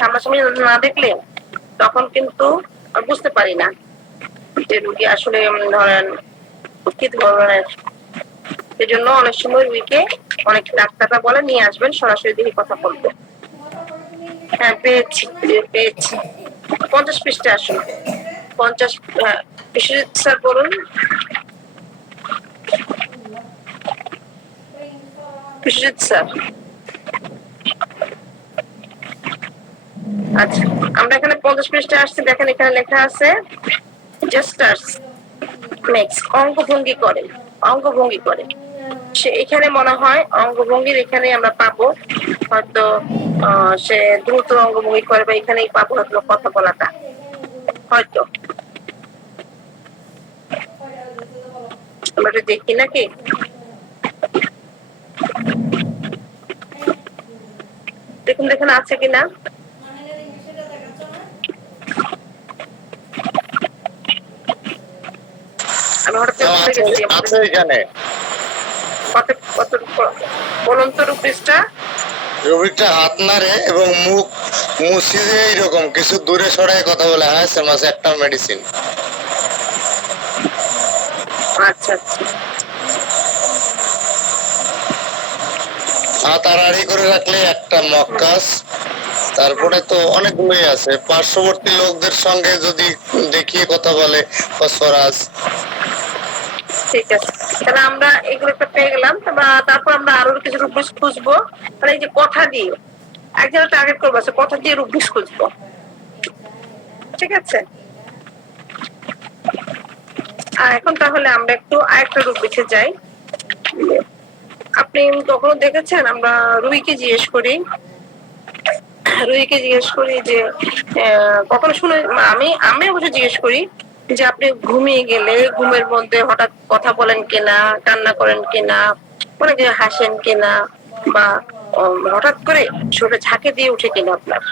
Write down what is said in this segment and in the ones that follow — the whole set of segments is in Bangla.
সামনাসামনি না দেখলে তখন কিন্তু বুঝতে পারি না যে রুগী আসলে ধরেন কি ধরনের। সেজন্য অনেক সময় রুগীকে অনেক ডাক্তাররা বলে নিয়ে আসবেন, সরাসরি দেখে কথা বলবো। হ্যাঁ পেয়েছি, পেয়েছি 50 পৃষ্ঠা আসলে 50। বিশ্বজিৎ স্যার বলুন। বিশ্বজিৎ স্যার আচ্ছা, আমরা এখানে 50 পৃষ্ঠা আসছে, দেখেন এখানে লেখা আছে জাস্টার্স মেক্স অঙ্গভঙ্গি করে, অঙ্গভঙ্গি করে। সে এখানে মনে হয় অঙ্গভঙ্গির এখানে আমরা পাবো হয়তো সে দ্রুত অঙ্গভঙ্গি করে বা এখানেই পাবো হয়তো কথা বলাটা হয়তো। আমরা দেখি নাকি দেখুন দেখুন আছে কিনা। আমি হঠাৎ আছে এখানে বলুন তো রূপৃষ্ঠটা। রুবিকটা হাত নাড়ে এবং মুখ মুছিয়ে এইরকম কিছু দূরে সরাই কথা বলে, হ্যাঁ মাসে একটা মেডিসিন। আচ্ছা আচ্ছা তাড়াতাড়ি করে রাখলে একটা মক্কাস। তারপরে তো অনেকগুলোই আছে, পার্শ্ববর্তী লোকদের সঙ্গে যদি দেখিয়ে কথা বলে ফসফরাস। ঠিক আছে, তাহলে আমরা এগুলো একটা পেয়ে গেলাম। তারপর আমরা আরো কিছু রূপবিষ খুঁজবো। তাহলে এই যে কথা দিয়ে একজন টার্গেট করবো, কথা দিয়ে রূপবিষ খুঁজবো। ঠিক আছে, আর এখন তাহলে আমরা একটু আরেকটা রূপবিষে যাই। আপনি কখনো দেখেছেন আমরা রুইকে জিজ্ঞেস করি, রুইকে জিজ্ঞেস করি যে কখনো শুনে, আমি অবশ্য জিজ্ঞেস করি যে আপনি ঘুমিয়ে গেলে ঘুমের মধ্যে হঠাৎ কথা বলেন কিনা, কান্না করেন কিনা, অনেকে হাসেন কিনা, বা হঠাৎ করে ছোট ঝাঁকে দিয়ে উঠে কিনা আপনার,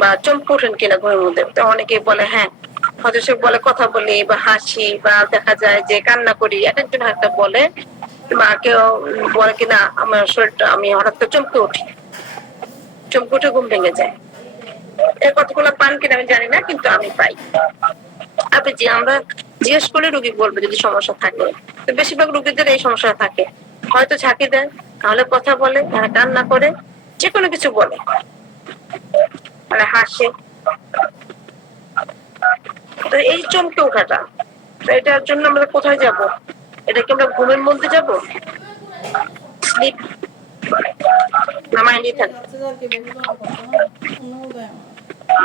বা চমকে ওঠেন কিনা ঘুমের মধ্যে। তো অনেকে বলে হ্যাঁ, হয়তো সে বলে কথা বলি বা হাসি, বা দেখা যায় যে কান্না করি, এক একজন একটা বলে। বা কেউ বলে কিনা আমার শরীরটা আমি হঠাৎ করে চমকে উঠি, চমকে উঠে ঘুম ভেঙে যায়। এর কতগুলো পান কিনা আমি জানি না, কিন্তু আমি পাই। আপনি যে আমরা জিজ্ঞেস করলে রুগী বলবে যদি সমস্যা থাকে। তো বেশিরভাগ রুগীদের এই সমস্যা থাকে, হয়তো ঝাঁকি দেয়, তাহলে কথা বলে, কান্না করে, যে কোনো কিছু বলে, মানে হাসে। তো এই চমকে ওঠাটা, এটার জন্য আমরা কোথায় যাব? এটা কি আমরা ঘুমের মধ্যে যাব, স্লিপ না মাইন্ডে থাকবে?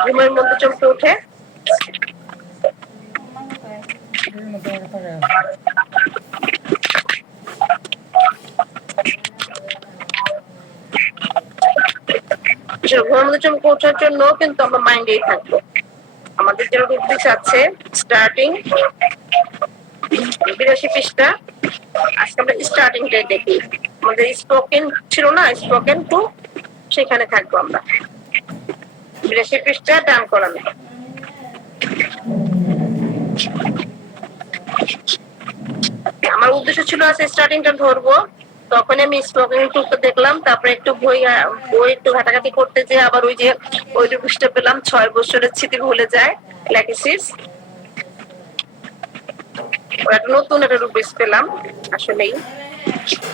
ঘুমের মধ্যে চমকে উঠে ঘুমের মধ্যে চমকে ওঠার জন্য কিন্তু আমরা মাইন্ডেই থাকবো। আমাদের যে রুব্রিক্স আছে স্টার্টিং 82 পৃষ্ঠা, আজকে আমরা স্টার্টিংটাই দেখি। আমাদের স্পোকেন ছিল না, স্পোকেন টু, সেখানে থাকবো আমরা 82 পৃষ্ঠা ডান কলামে। আমার উদ্দেশ্য ছিল আছে স্টার্টিংটা ধরবো, তখন আমি স্পোকেন টুটা দেখলাম, তারপরে একটু বই একটু ঘাটাঘাটি করতে যে আবার ওই যে ওই রুব্রিক্সটা পেলাম 6 বছরের স্মৃতি ভুলে যায় ল্যাকিসিস, নতুন একটা রুব্রিক্স পেলাম আসলেই।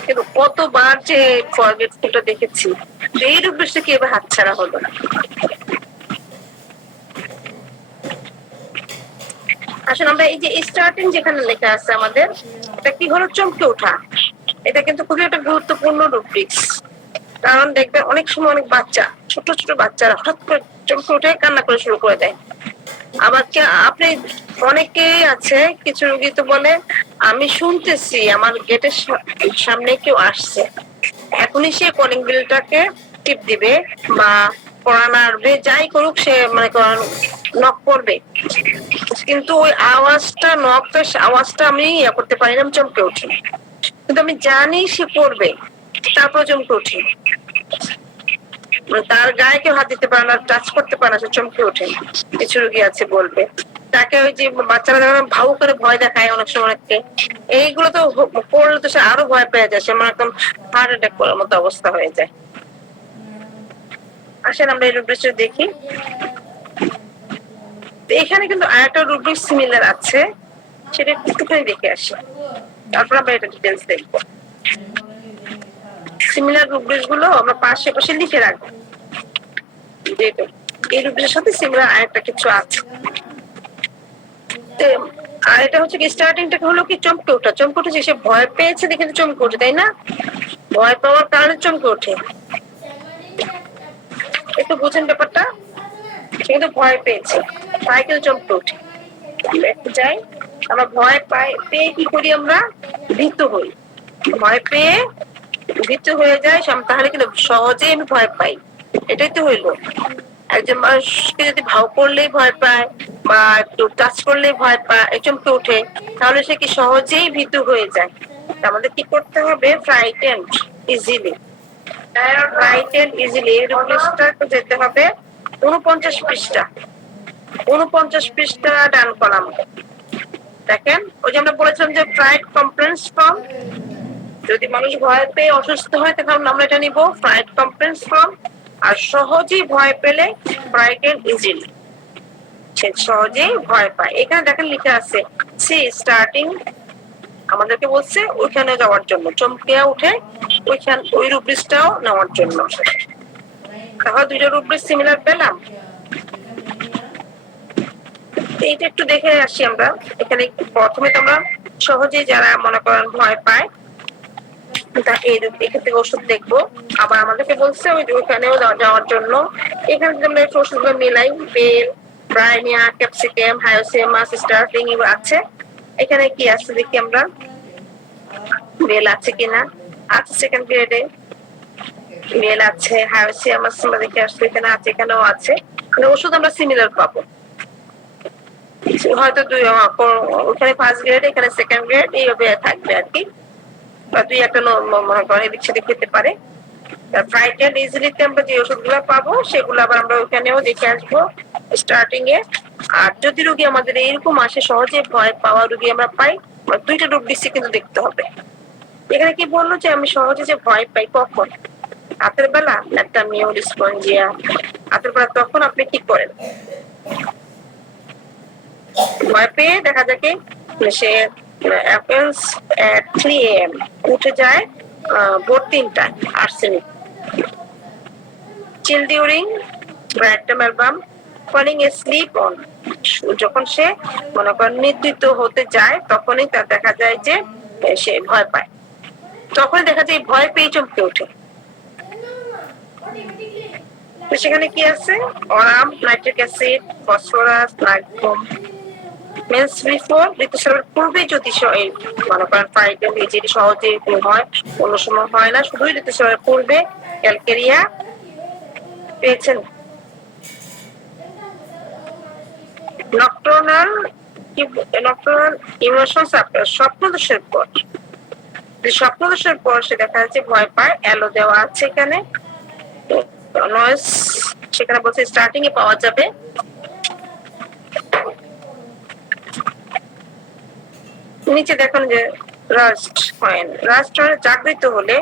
কিন্তু কতবার যে ফরগেটফুলটা দেখেছি, এই রুব্রিক্সটা কি এবার হাতছাড়া হলো না। আসলে আমরা এই যে স্টার্টিং যেখানে লেখা আছে আমাদের, এটা কি হলো চমকে ওঠা, এটা কিন্তু খুবই একটা গুরুত্বপূর্ণ রুব্রিক্স। কারণ দেখবেন অনেক সময় অনেক বাচ্চা, ছোট ছোট বাচ্চারা হঠাৎ করে চমকে উঠে কান্না করে শুরু করে দেয়। আবার আপনি অনেকেই আছে, কিছু রোগী তো বলে আমি শুনতেছি আমার গেটের সামনে কেউ আসছে, এখনই সে কলিং বেলটাকে টিপ দিবে বা পড়া নাড়বে, যাই করুক সে মানে নক করবে, কিন্তু ওই আওয়াজটা আওয়াজটা আমি ইয়ে করতে পারি না, আমি চমকে উঠি। কিন্তু আমি জানি সে পড়বে, তারপর চমকে উঠি। তার গায়ে কেউ হাত দিতে পারে না, টাচ করতে পারে না, সে চমকে ওঠে। কিছু রোগী আছে বলবে, তাকে ওই যে বাচ্চারা যেমন ভাউ করে ভয় দেখায় অনেক সময়, এইগুলো তো পড়লে তো সে আরো ভয় পেয়ে যায়, সে মানে একদম হার্ট অ্যাটাক করার মতো অবস্থা হয়ে যায়। আসেন আমরা এই রুব্রিক্সটা দেখি। তো এখানে কিন্তু আরেকটা রুব্রিক্স সিমিলার আছে, সেটা একটুখানি দেখে আসি, তারপর আমরা এটা ডিটেলস দেখবো। সিমিলার রুব্রিক্স গুলো আমরা পাশে পাশে লিখে রাখবো, যেহেতু এই রুব্রিক্সের সাথে সিমিলার আরেকটা কিছু আছে। আর এটা হচ্ছে কি স্টার্টিংটা হলো কি চমকে ওঠা। চমকে উঠেছে, সে ভয় পেয়েছে দেখে চমকে ওঠে, তাই না? ভয় পাওয়ার কারণে চমকে ওঠে। একটু বুঝেন ব্যাপারটা, সে কিন্তু ভয় পেয়েছে, তাই কিন্তু চমকে ওঠে। একটু যাই, আমরা ভয় পাই, পেয়ে কি করি আমরা? ভীত হই। ভয় পেয়ে ভীত হয়ে যায়, তাহলে কিন্তু সহজেই আমি ভয় পাই। এটাই তো হইলো। একজন মানুষকে যদি ভাও করলেই ভয় পায় বা একটু টাচ করলেই ভয় পায়, চমকে ওঠে, তাহলে সে কি সহজেই ভীতু হয়ে যায়। আমাদের কি করতে হবে? Frightened easily. ফ্রাইটেন্ড ইজিলি এর রুব্রিক্সটা যেতে হবে 49 পৃষ্ঠা। 49 পৃষ্ঠা ডান কলাম। দেখেন, ওই যে আমরা বলেছিলাম যে ফ্রাইড কমপ্লেন্স ফর্ম, যদি মানুষ ভয় পেয়ে অসুস্থ হয় তখন আমরা এটা নিব ফ্রাইড কমপ্লেন্স ফর্ম। আর সহজেই ভয় পেলে ফ্রাইটেন্ড ইজিলি, সে সহজেই ভয় পায়। এখানে দেখেন লিখে আছে সি স্টার্টিং, আমাদেরকে বলছে ওইখানে যাওয়ার জন্য, চমকে উঠে ওই রুব্রিক্সটাও নেওয়ার জন্য। তাহলে দুইটা রুব্রিক্স সিমিলার পেলাম। এইটা একটু দেখে আসি আমরা। এখানে প্রথমে তোমরা সহজেই যারা মনে করেন ভয় পায় এখান থেকে ওষুধ দেখবো। আবার আমাদেরকে বলছে ওইখানেও যাওয়ার জন্য। এখানে আমরা একটু ওষুধগুলো মিলাই, বেল, ব্রাইনিয়া, ক্যাপসিকাম, হায়োসিয়ামাস, স্টার্টিং এগুলো আছে। এখানে কি আছে দেখি আমরা, বেল আছে কিনা। আছে, সেকেন্ড গ্রেডে বেল আছে, হায়োসিয়ামাস আমরা দেখে আসছি এখানে আছে, এখানেও আছে। ওষুধ আমরা সিমিলার পাবো, হয়তো ওখানে ফার্স্ট গ্রেড, এখানে সেকেন্ড গ্রেড, এইভাবে থাকবে আর কি, বা দুই একটা মনে করেন এদিক সেদিক হতে পারে। ফ্রাইটেন্ড ইজিলিতে আমরা যে ওষুধগুলো পাবো সেগুলো আবার আমরা ওখানেও দেখে আসবো স্টার্টিং এ। আর যদি রোগী আমাদের এইরকম আসে সহজে ভয় পাওয়া রোগী আমরা পাই, দুইটা রুব্রিক্সই কিন্তু দেখতে হবে। এখানে কি বললো যে আমি সহজে যে ভয় পাই কখন? রাতের বেলা, একটা মিউরিসপঞ্জিয়া রাতের বেলা, তখন আপনি কি করেন? ভয় পেয়ে দেখা যায় কি সে happens at 3 AM উঠে যায় ভোর 3টায়, আর্সেনিক। চিল ডিউরিং ব্রাইটম অ্যালবাম, ফলিং স্লিপ অন, যখন সে মনে করেন নিদ্রিত হতে যায় তখনই তার দেখা যায় যে সে ভয় পায়, তখন দেখা যায় ভয় পেয়ে চমকে ওঠে। তো সেখানে কি আছে? অরাম, নাইট্রিক অ্যাসিড, ফসফরাস, নাইট্রোম। মেন্স বিফোর, ঋতুস্রাবের পূর্বে যদি মনে করেন ফ্রাইটেন্ড ইজিলি সহজে হয়, অন্য সময় হয় না, শুধুই ঋতুস্রাবের পূর্বে। ক্যালকেরিয়া পেয়েছেন। নক্টর্নাল ইমোশন সাপ্রেস, স্বপ্নদোষের পর, স্বপ্নদোষের পর সে দেখা যাচ্ছে ভয় পায়। অ্যালো দেওয়া আছে এখানে, নয়েজ সেখানে বলছে স্টার্টিং এ পাওয়া যাবে। নিচে দেখুন যে রাস্ট পয়েন্ট, রাস্ট জাগৃত হলে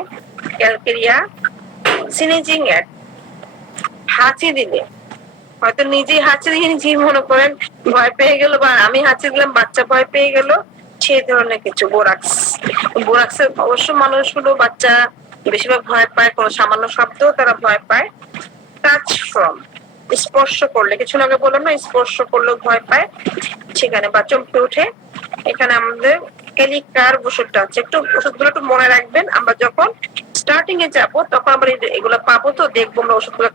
ক্যালকেরিয়া। সিনিজিং এর, হাঁচি দিলে, হয়তো নিজেই হাঁচি দিয়ে নিজেই মনে করেন ভয় পেয়ে গেল, বা আমি হাঁচি দিলাম বাচ্চা ভয় পেয়ে গেল, সেই ধরনের কিছু। বোরাক্স, বোরাক্সের অবশ্য মানুষগুলো বাচ্চা বেশিরভাগ ভয় পায়, কোনো সামান্য শব্দ তারা ভয় পায়। টাচ ফ্রম, স্পর্শ করলে, কিছু আগে বললাম না, স্পর্শ করলেও ভয় পায় সেখানে বা চমকে উঠে। এখানে আমাদের এলিকার ওষুধটা আছে, একটু ওষুধগুলো একটু মনে রাখবেন। আমরা যখন স্টার্টিং এ যাবো তখন আমরা এগুলো পাবো, তো দেখবো আমরা ওষুধগুলো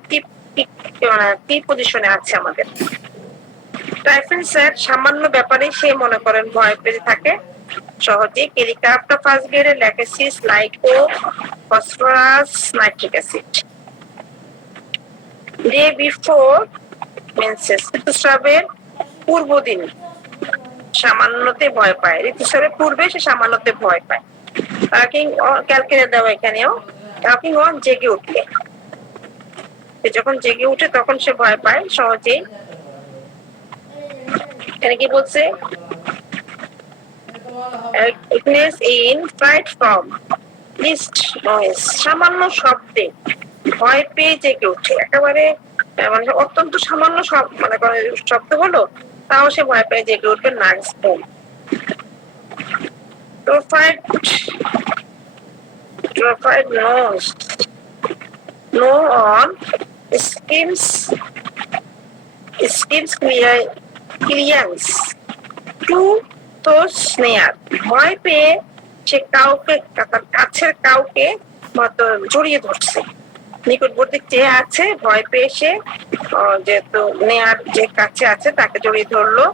কি পজিশনে আছে আমাদের। টাইফিন স্যার সামান্য ব্যাপারে সে মনে করেন ভয় পেয়ে থাকে সহজে। কেলিকাপটা ফার্স্ট গ্রেডে, lachesis, lyco, phosphorus, nitric acid. Day before menses, ঋতুস্রাবের পূর্ব দিন সামান্যতে ভয় পায়, ঋতুস্রাবের পূর্বে সে সামান্যতে ভয় পায়। টার্কিং ক্যালকেরিয়া দেওয়া এখানেও। টার্কিং অন, জেগে উঠলে, যখন জেগে উঠে তখন সে ভয় পায় সহজেই। এখানে কি বলছে? Weakness in fright form, least noise, সামান্য শব্দে ভয় পেয়ে জেগে উঠে, একেবারে মানে অত্যন্ত সামান্য সব মানে শব্দ হলো, তাও সে ভয় পেয়ে জেগে উঠবে, নার্ভস ঘুম। Trophied knows no on schemes clearance to those near, ভয় পেয়ে সে কাউকে, তার কাছের কাউকে জড়িয়ে ধরছে, নিকটবর্তী যে আছে ভয় পেয়ে সে যেহেতু নেয়ার যে কাছে আছে তাকে জড়িয়ে ধরলো।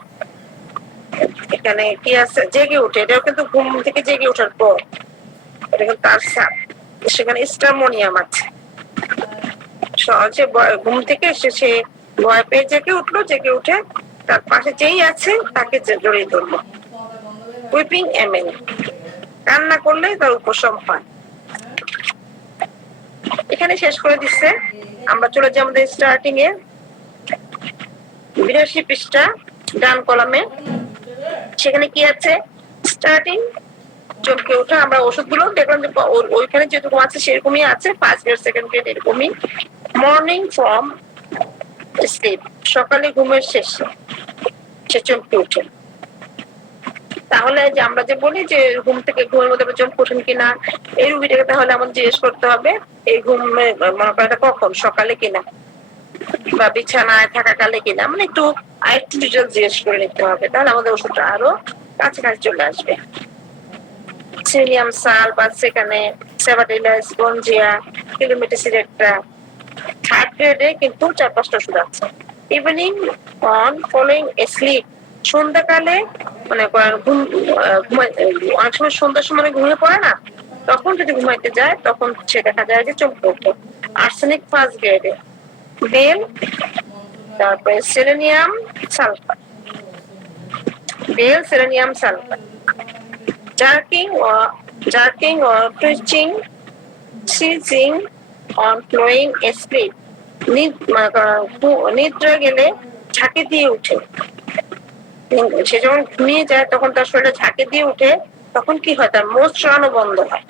এখানে কি আছে, জেগে উঠে, এটাও কিন্তু ঘুম থেকে জেগে ওঠার পর, এটা কিন্তু তার সাপ, সেখানে স্টারমোনিয়াম আছে। সহজে ঘুম থেকে এসে সে ভয় পেয়ে জেগে উঠলো, জেগে উঠে তার পাশে যেই আছে তাকে জড়িয়ে ধরলো। উইপিং এমেন, কান্না করলে তার উপশম হয়। এখানে শেষ করে দিচ্ছে। আমরা চলে যাই আমাদের স্টার্টিং এ 82 পৃষ্ঠা ডান কলামে। সেখানে কি আছে, স্টার্টিং চমকে ওঠা। আমরা ওষুধগুলো দেখলাম যে ওইখানে যেরকম আছে সেরকমই আছে, ফার্স্ট গ্রেড সেকেন্ড গ্রেড এরকমই। মর্নিং ফ্রম স্লিপ, সকালে ঘুমের শেষে সে চমকে ওঠে। তাহলে যে আমরা যে বলি যে ঘুম থেকে ঘুমের মধ্যে চমকে ওঠেন কিনা, এই রুগীটাকে তাহলে আমাদের জিজ্ঞেস করতে হবে এই ঘুমে মনে করাটা কখন, সকালে কিনা বা বিছানায় থাকাকালে কিনা, মানে একটু আরেকটু ডিটেলস জিজ্ঞেস করে নিতে হবে, তাহলে আমাদের ওষুধটা আরো কাছাকাছি চলে আসবে। সিলিয়াম সাল বা সেখানে সেভাডিলাস, গঞ্জিয়া, কিলোমেটিসিরেট্রা, থার্ড গ্রেডে কিন্তু 4-5টা ওষুধ আছে। ইভিনিং অন ফলোইং স্লিপ, সন্ধ্যাকালে মানে ঘুম অনেক সময় সন্ধ্যার সময় ঘুমিয়ে পড়ে না, তখন যদি ঘুমাইতে যায় তখন সে দেখা যায় যে চমকে ওঠে। আর্সেনিক ফার্স্ট গ্রেডে, বেল, তারপরে selenium sulphur, bell selenium sulphur, jerking or twitching, seizing on flowing asleep, নিদ্রা গেলে ঝাঁকে দিয়ে উঠে, সে যখন ঘুমিয়ে যায় তখন তার শরীরে ঝাঁকে দিয়ে উঠে, তখন কি হয়, তার মোচড়ানো বন্ধ হয়,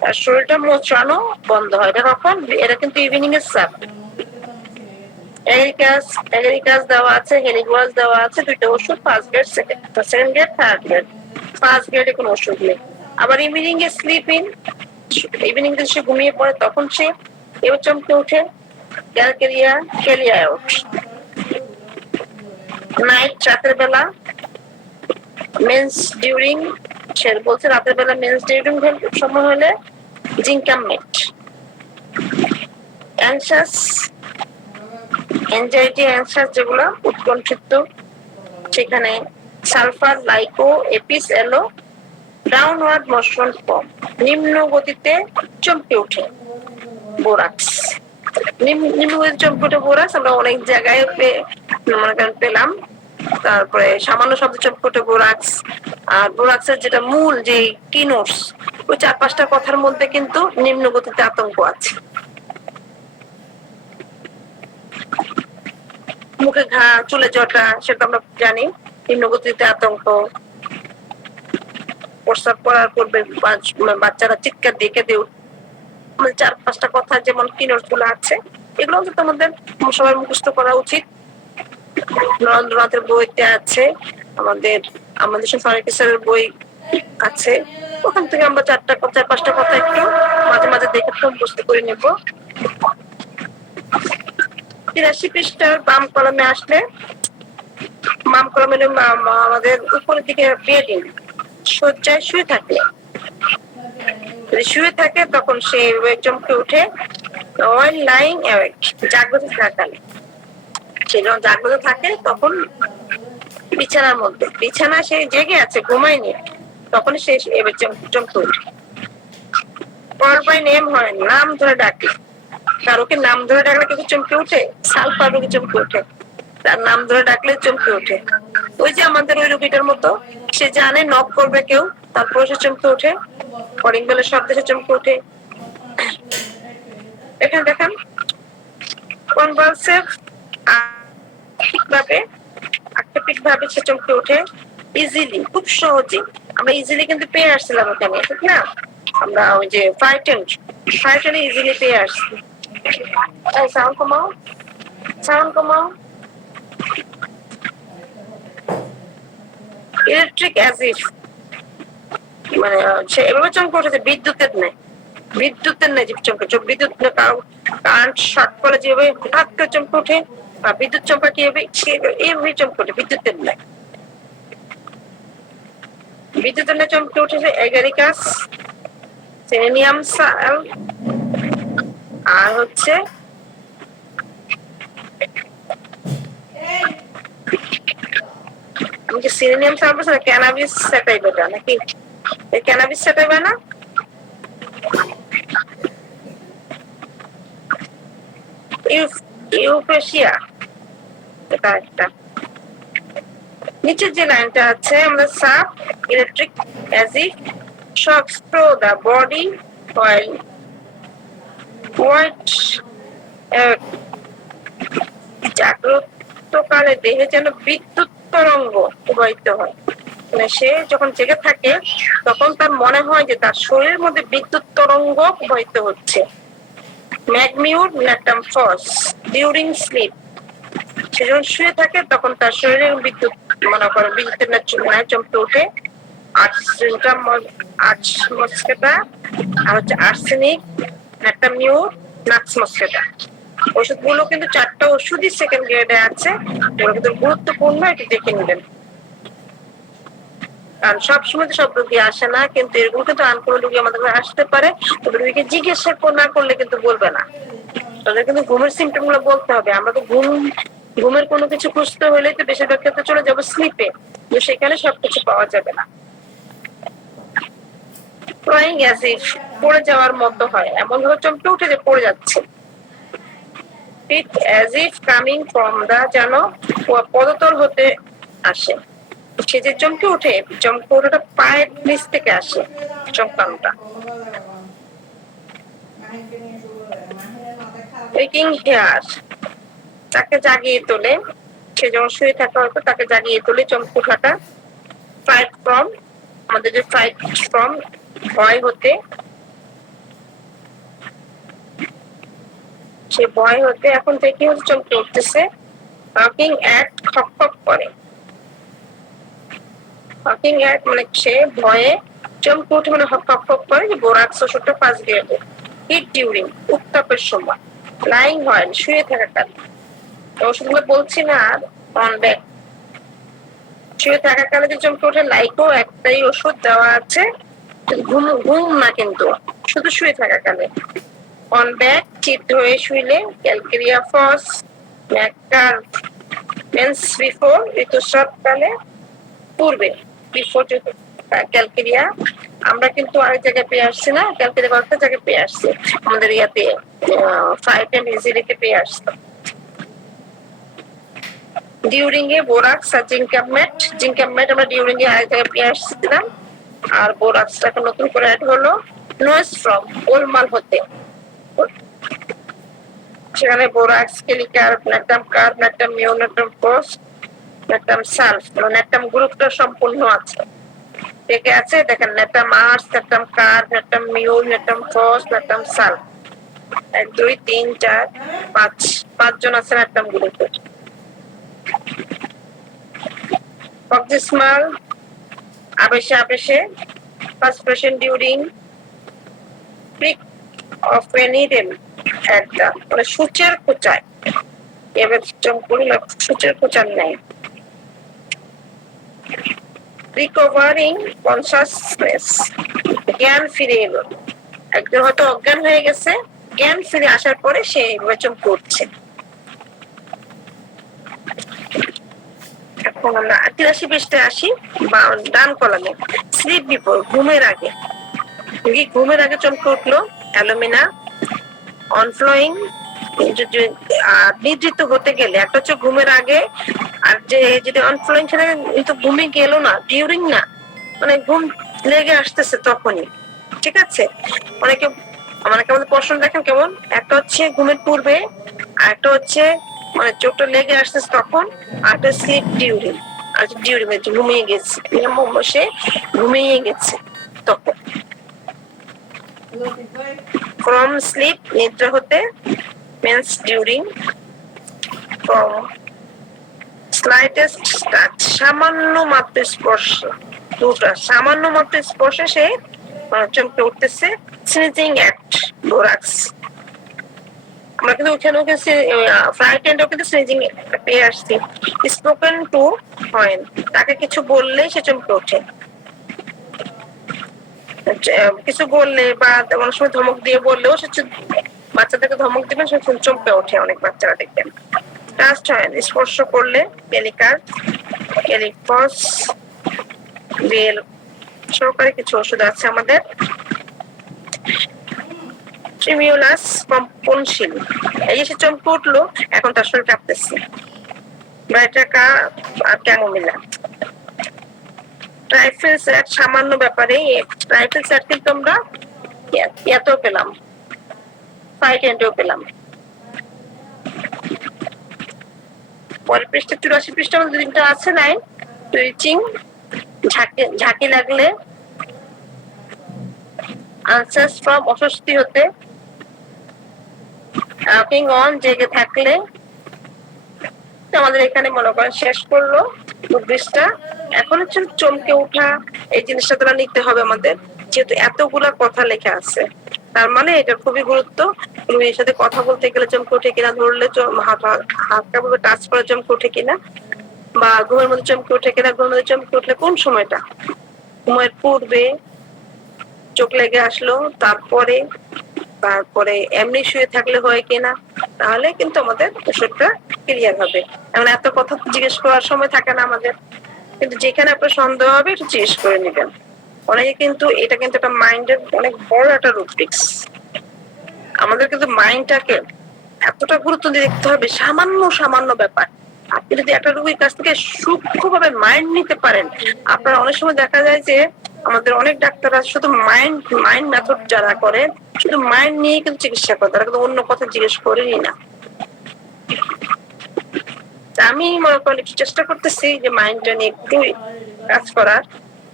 তার শরীরটা মোচড়ানো বন্ধ হয়। এটা কখন, এটা কিন্তু ইভিনিং এর সাপ। এগ্রিকাস দেওয়া আছে, হেলিগোয়াস দেওয়া আছে, দুইটা ওষুধ, first grade second grade third grade. First গ্রেডে কোনো ওষুধ নেই। আবার ইভিনিং এ স্লিপিং, ইভিনিং এ সে ঘুমিয়ে পড়ে তখন সে এবার চমকে উঠে, ক্যালকেরিয়া কেলিয়া আউট। নাইট, রাতের বেলা, মেন্স ডিউরিং, সে বলছে রাতের বেলা মেন্স ডিউরিং সময় হলে জিঙ্কামেট। অ্যাংশাস, এনজাইটি অ্যাংশাস যেগুলো উৎকণ্ঠিত, সেখানে সালফার, লাইকো, এপিস এলো। ডাউনওয়ার্ড মোশন ফর্ম, নিম্ন গতিতে চমকে ওঠে, বোরাক্স। নিম্ন গতিতে চমকে ওঠে বোরাক্স আমরা অনেক জায়গায় মনে করেন পেলাম। তারপরে সামান্য শব্দ চমকে ওঠে বোরাক্স। আর বোরাক্সের যেটা মূল যে কিনোটস, ওই 4-5টা কথার মধ্যে কিন্তু নিম্ন গতিতে আতঙ্ক আছে। মুখে ঘা, চুলে জটা, সেটা আমরা জানি নিম্ন গতিতে আতঙ্ক। প্রস্রাব করার পূর্বে বাচ্চারা চিৎকার দিয়ে কেঁদে উঠে, 4-5টা কথা যেমন কিনোটস গুলো আছে, এগুলো কিন্তু আমাদের সবাই মুখস্থ করা উচিত। নরেন্দ্রনাথের বইতে আছে, আমাদের স্যারের বই আছে, ওখান থেকে আমরা 4-5টা কথা একটু মাঝে মাঝে দেখে মুখস্থ করে নেব। 83 পৃষ্ঠার বাম কলমে আসলে, বাম কলমে আমাদের উপরের দিকে বেডিং, শয্যায় শুয়ে থাকে, শুয়ে থাকে তখন সে চমকে উঠে। while lying awake, জাগ্রত থাকাকালে, সে যখন জাগ্রত থাকে তখন বিছানার মধ্যে, বিছানা সে জেগে আছে, ঘুমায়নি, তখন সে এবার চমকে উঠে। কল বাই নেম হয়, নাম ধরে ডাকে, কারোকে নাম ধরে ডাকলে কেউ চমকে উঠে, সালফার রোগী চমকে উঠে, তার নাম ধরে ডাকলে চমকে উঠে। ওই যে আমাদের ওই রোগীটার মতো, সে জানে নক করবে কেউ, তারপর সে চমকে উঠে, কলিং বেলের শব্দে সে চমকে উঠে। এখানে দেখেন কনভালসিভ ভাবে, আক্ষেপিক ভাবে সে চমকে উঠে। ইজিলি, খুব সহজে, আমরা ইজিলি কিন্তু পেয়ে আসছিলাম ওখানে, ঠিক না? আমরা ওই যে ফ্রাইটেনে ইজিলি পেয়ে আসছি। সাউন্ড কমাও। সাউন্ড কমাও। ইলেকট্রিক অ্যাজ ইফ, মানে সে এভাবে চমকে উঠেছে বিদ্যুতের নেই, বিদ্যুতের নেই যে চমকে বিদ্যুৎ কারেন্ট শর্ট করে যেভাবে হঠাৎ করে চমকে ওঠে বা বিদ্যুৎ চমকা কিভাবে এইভাবে চমকে ওঠে, বিদ্যুতের নেই। বিদ্যুতের নেই চমকে উঠেছে এগারিকাস, সেলেনিয়াম সাল, আর হচ্ছে আমি কি সিলেনিয়াম সাল বলছি না, ক্যানাবিস স্যাটাইভা নাকি? এই ক্যানাবিস স্যাটাইভা না? ইউফ্রেশিয়া, এটা একটা। নিচের যে লাইনটা আছে আমরা sub electric as if shocks through the body while white জাগ্রত কালে দেহে যেন বিদ্যুৎ তরঙ্গ প্রবাহিত হয়। মানে সে যখন জেগে থাকে তখন তার মনে হয় যে তার শরীরের মধ্যে বিদ্যুৎ তরঙ্গ প্রবাহিত হচ্ছে। ম্যাগমিউর ন্যাটাম ফস ডিউরিং স্লিপ, সে যখন শুয়ে থাকে তখন তার শরীরে বিদ্যুৎ মনে করে বিদ্যুতের ন্যায় চমকে ওঠে। মস্কেটা আর হচ্ছে আর্সেনিক, ন্যাটামিউর, নাক্স মস্কেটা। ওষুধগুলো কিন্তু 4টা ওষুধই সেকেন্ড গ্রেডে আছে, এগুলো কিন্তু গুরুত্বপূর্ণ, এটি দেখে নেবেন। কারণ সবসময় তো সব রোগী আসে না, কিন্তু এরকম কিন্তু কোনো রোগী আমাদের আসতে পারে, তবে রোগীকে জিজ্ঞাসা না করলে কিন্তু বলবে না। তাদের কিন্তু ঘুমের সিমটম গুলো বলতে হবে। আমরা তো ঘুমের কোনো কিছু খুঁজতে হলে তো বেশিরভাগ ক্ষেত্রে চলে যাবো স্লিপে, তো সেখানে সবকিছু পাওয়া যাবে না। ফ্লাইং অ্যাজ ইফ, পড়ে যাওয়ার মতো হয়, এমন ভাবে চমকে উঠে যে পড়ে যাচ্ছে। Feet as if coming from the, যেন পদতল হতে আসে। সে যে চমকে ওঠে, চমকে ওঠাটা পায়ের নিচ থেকে আসে চমকানোটা। ওয়েকিং হেয়ার, তাকে জাগিয়ে তোলে, সে যখন শুয়ে থাকা হয়তো তাকে জাগিয়ে তোলে চমকে ওঠাটা। ফ্লাইট ফ্রম, আমাদের যে ফ্লাইট ফ্রম ভয় হতে, সে ভয় হতে এখন থেকে হচ্ছে চমকে উঠতেছে। ওয়াকিং অ্যাট, খপ খপ করে। ওয়াকিং অ্যাট মানে সে ভয়ে চমকে উঠে, মানে হপ হপ করে। যে বোরাক্স ওষুধটা ফার্স্ট গ্রেডে। হিট ডিউরিং, উত্তাপের সময়। লাইং হয়, শুয়ে থাকাকাল। ওষুধগুলো বলছি না আর, অন ব্যাক। শুয়ে থাকাকালে যে চমকে ওঠে, লাইকও একটাই ওষুধ দেওয়া আছে, ঘুম ঘুম না কিন্তু, শুধু শুয়ে থাকাকালে। অন ব্যাক, চিত হয়ে শুইলে। ক্যালকেরিয়া ফস, ম্যাকার মেন্স বিফোর, ঋতুস্রাবকালে, পূর্বে। বিফোর ক্যালকেরিয়া, আমরা কিন্তু আরেক জায়গায় পেয়ে আসছি না, ক্যালকেরিয়া কয়েকটা জায়গায় পেয়ে আসছি, আমাদের ইয়াতে ফ্লাইট এন্ড ইজিলিতে পেয়ে আসতো। ডিউরিং এ বোরাক্স আর জিঙ্কামেট, জিঙ্কামেট আমরা ডিউরিং এ আরেক জায়গায় পেয়ে আসছিলাম, আর বোরাক্সটাকে নতুন করে অ্যাড হলো। নয়েজ ফ্রম, গোলমাল হতে, সেখানে বোরাক্স, কেলিকার, ন্যাটাম কার, ন্যাটাম মিউ, natrum phos, natrum sulph, natrum গ্রুপটা সম্পূর্ণ আছে। কে কে আছে দেখেন, natrum ars, natrum carb, natrum মিউ, ন্যাটাম ফস, ন্যাটাম সালফ। 1 2 3 4 5, 5 জন আছে ন্যাটাম গ্রুপে। বক্সিসমাল, আবেশে আবেশে। Perspiration during prick of a needle at the, মানে সূচের খোঁচায়। এবার চমকুড়ি সূচের খোঁচার নেই। রিকভারিং কনসাসনেস, জ্ঞান ফিরে এলো। একজন হয়তো অজ্ঞান হয়ে গেছে, জ্ঞান ফিরে আসার পরে সে চমকে উঠছে। এখন আমরা 83 পৃষ্ঠায় আসি, বা ডান কলামে। স্লিপ বিফোর, ঘুমের আগে। ঘুমের আগে চমকে উঠলো। অ্যালুমিনা অনফ্লোয়িং, নিদ্রিত হতে গেলে একটা হচ্ছে ঘুমের আগে, আর যে যদি অনফ্লোয়িং সেটা কিন্তু ঘুমে গেল না, ডিউরিং না, মানে ঘুম লেগে আসতেছে তখনই। ঠিক আছে, অনেকে অনেকে আমাদের প্রশ্ন দেখেন কেমন, একটা হচ্ছে ঘুমের পূর্বে, আর একটা হচ্ছে মানে চোখটা লেগে আসতেছে তখন, আর একটা স্লিপ ডিউরিং। আর ডিউরিং ঘুমিয়ে গেছে, সে ঘুমিয়ে গেছে তখন। ফ্রম স্লিপ, নিদ্রা হতে, menses during. from slightest touch, সামান্য মাত্র স্পর্শ, দুটা সামান্য মাত্র স্পর্শে সে চমকে উঠতেছে। sneezing at thorax, আমরা কিন্তু ওখানে ফ্রাইট এন্ডও কিন্তু স্নেজিং পেয়ে আসছি। স্পোকেন টু হয়, তাকে কিছু বললে সে চমকে ওঠে, কিছু বললে বা অনেক সময় ধমক দিয়ে বললেও সে বাচ্চাদেরকে ধমক দিবেন সে চমকে ওঠে, অনেক বাচ্চারা দেখবেন। টাচ হয়, স্পর্শ করলে ক্যালিকার, ক্যালিকস, বেল, সরকারি কিছু ওষুধ আছে আমাদের। ট্রিমিউলাস, কম্পনশীল, এই সে চমকে উঠলো, এখন তার শরীর কাঁপতেছে। ব্রাইটাকা আর ক্যামোমিলা। ট্রাইফেল স্যাট, সামান্য ব্যাপারে ট্রাইফেল স্যাট কিন্তু আমরা এতেও পেলাম, ফাইট এন্ডেও পেলাম। পরের পৃষ্ঠা 84 পৃষ্ঠা মধ্যে তিনটা আছে লাইন। টুইচিং, ঝাঁকি লাগলে, আনসার্স ফ্রম, অস্বস্তি হতে, ওয়াকিং অন, জেগে থাকলে। আমাদের এখানে মনে করেন শেষ করলো পৃষ্ঠা। এখন হচ্ছে চমকে ওঠা, এই জিনিসটা তোরা নিতে হবে আমাদের, যেহেতু এতগুলা কথা লেখা আছে, তার মানে এটা খুবই গুরুত্ব। তুমি এর সাথে কথা বলতে গেলে চমকে ওঠে কিনা, ধরলে হাতটা ভাবে টাচ করে চমকে ওঠে কিনা, বা ঘুমের মধ্যে চমকে ওঠে কিনা, ঘুমের মধ্যে চমকে উঠলে কোন সময়টা, ঘুমের পূর্বে, চোখ লেগে আসলো, তারপরে, তারপরে এমনি শুয়ে থাকলে হয় কিনা, তাহলে কিন্তু আমাদের ওষুধটা ক্লিয়ার হবে। এখন এত কথা জিজ্ঞেস করার সময় থাকে না আমাদের, কিন্তু যেখানে আপনার সন্দেহ হবে একটু জিজ্ঞেস করে নেবেন। অনেকে কিন্তু এটা কিন্তু একটা মাইন্ডের অনেক বড় একটা রুব্রিক্স। আমাদের কিন্তু মাইন্ডটাকে এতটা গুরুত্ব দিয়ে দেখতে হবে, সামান্য সামান্য ব্যাপার। আপনি যদি একটা রোগীর কাছ থেকে সূক্ষ্মভাবে মাইন্ড নিতে পারেন, আপনার অনেক সময় দেখা যায় যে আমাদের অনেক ডাক্তাররা শুধু মাইন্ড মেথড যারা করে, শুধু মাইন্ড নিয়ে কিন্তু চিকিৎসা করে, তারা কিন্তু অন্য কথা জিজ্ঞেস করেনি না। আমি মনে করি চেষ্টা করতেছি যে মাইন্ডটা নিয়ে একটু কাজ করার,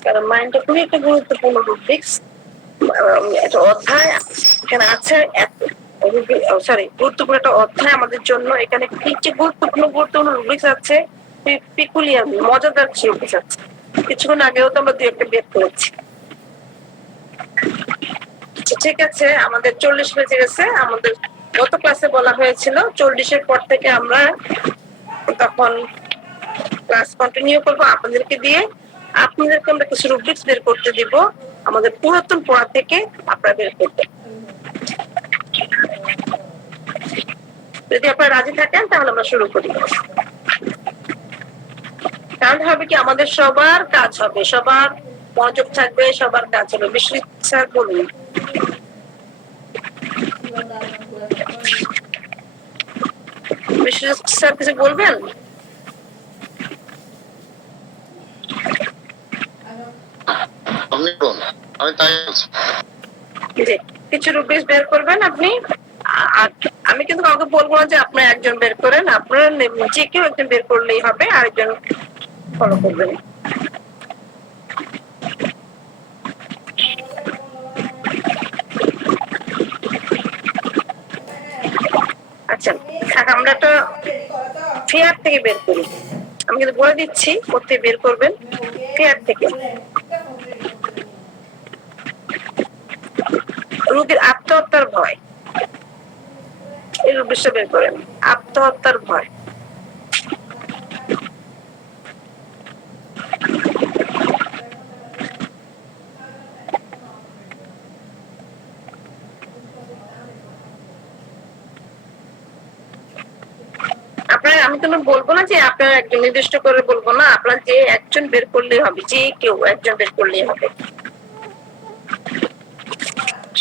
কারণ মাইন্ডটা খুবই একটা গুরুত্বপূর্ণ রুব্রিক্স। একটা অধ্যায় এখানে আছে, সরি গুরুত্বপূর্ণ একটা অধ্যায় আমাদের জন্য। এখানে কি যে গুরুত্বপূর্ণ রুব্রিক্স আছে, পিকুলিয়ার মজাদার রুব্রিক্স আছে। কিছুক্ষণ আগেও তো আমরা দুই একটা বের করেছি। ঠিক আছে, আমাদের 40 বেজে গেছে। আমাদের গত ক্লাসে বলা হয়েছিল 40-এর পর থেকে আমরা তখন ক্লাস কন্টিনিউ করবো আপনাদেরকে দিয়ে। আপনাদেরকে আমরা কিছু রুব্রিক্স বের করতে দিব, আমাদের পুরাতন পড়া থেকে আপনারা বের করতে। যদি আপনারা রাজি থাকেন তাহলে আমরা শুরু করি। তাহলে হবে কি, আমাদের সবার কাজ হবে, সবার মনোযোগ থাকবে, সবার কাজ হবে। বিশ্বজিৎ স্যার বলুন। বিশ্বজিৎ স্যার কিছু বলবেন? আমি তাই বলছি। কিছু রুব্রিক্স বের করবেন আপনি। আমি কিন্তু কাউকে বলবো না যে আপনার একজন বের করেন, আপনারা যে কেউ একজন বের করলেই হবে, আরেকজন ফলো করবেন। আচ্ছা, আমরা একটা ফেয়ার থেকে বের করি। আমি কিন্তু বলে দিচ্ছি কোথায় বের করবেন, ফেয়ার থেকে। রোগীর আত্মহত্যার ভয়, এই রুব্রিক্সটা বের করেন। আত্মহত্যার ভয়, আমি তো বলবো না যে আপনার একজন নির্দিষ্ট করে বলবো না, আপনার যে একজন বের করলেই হবে, যে কেউ একজন বের করলেই হবে।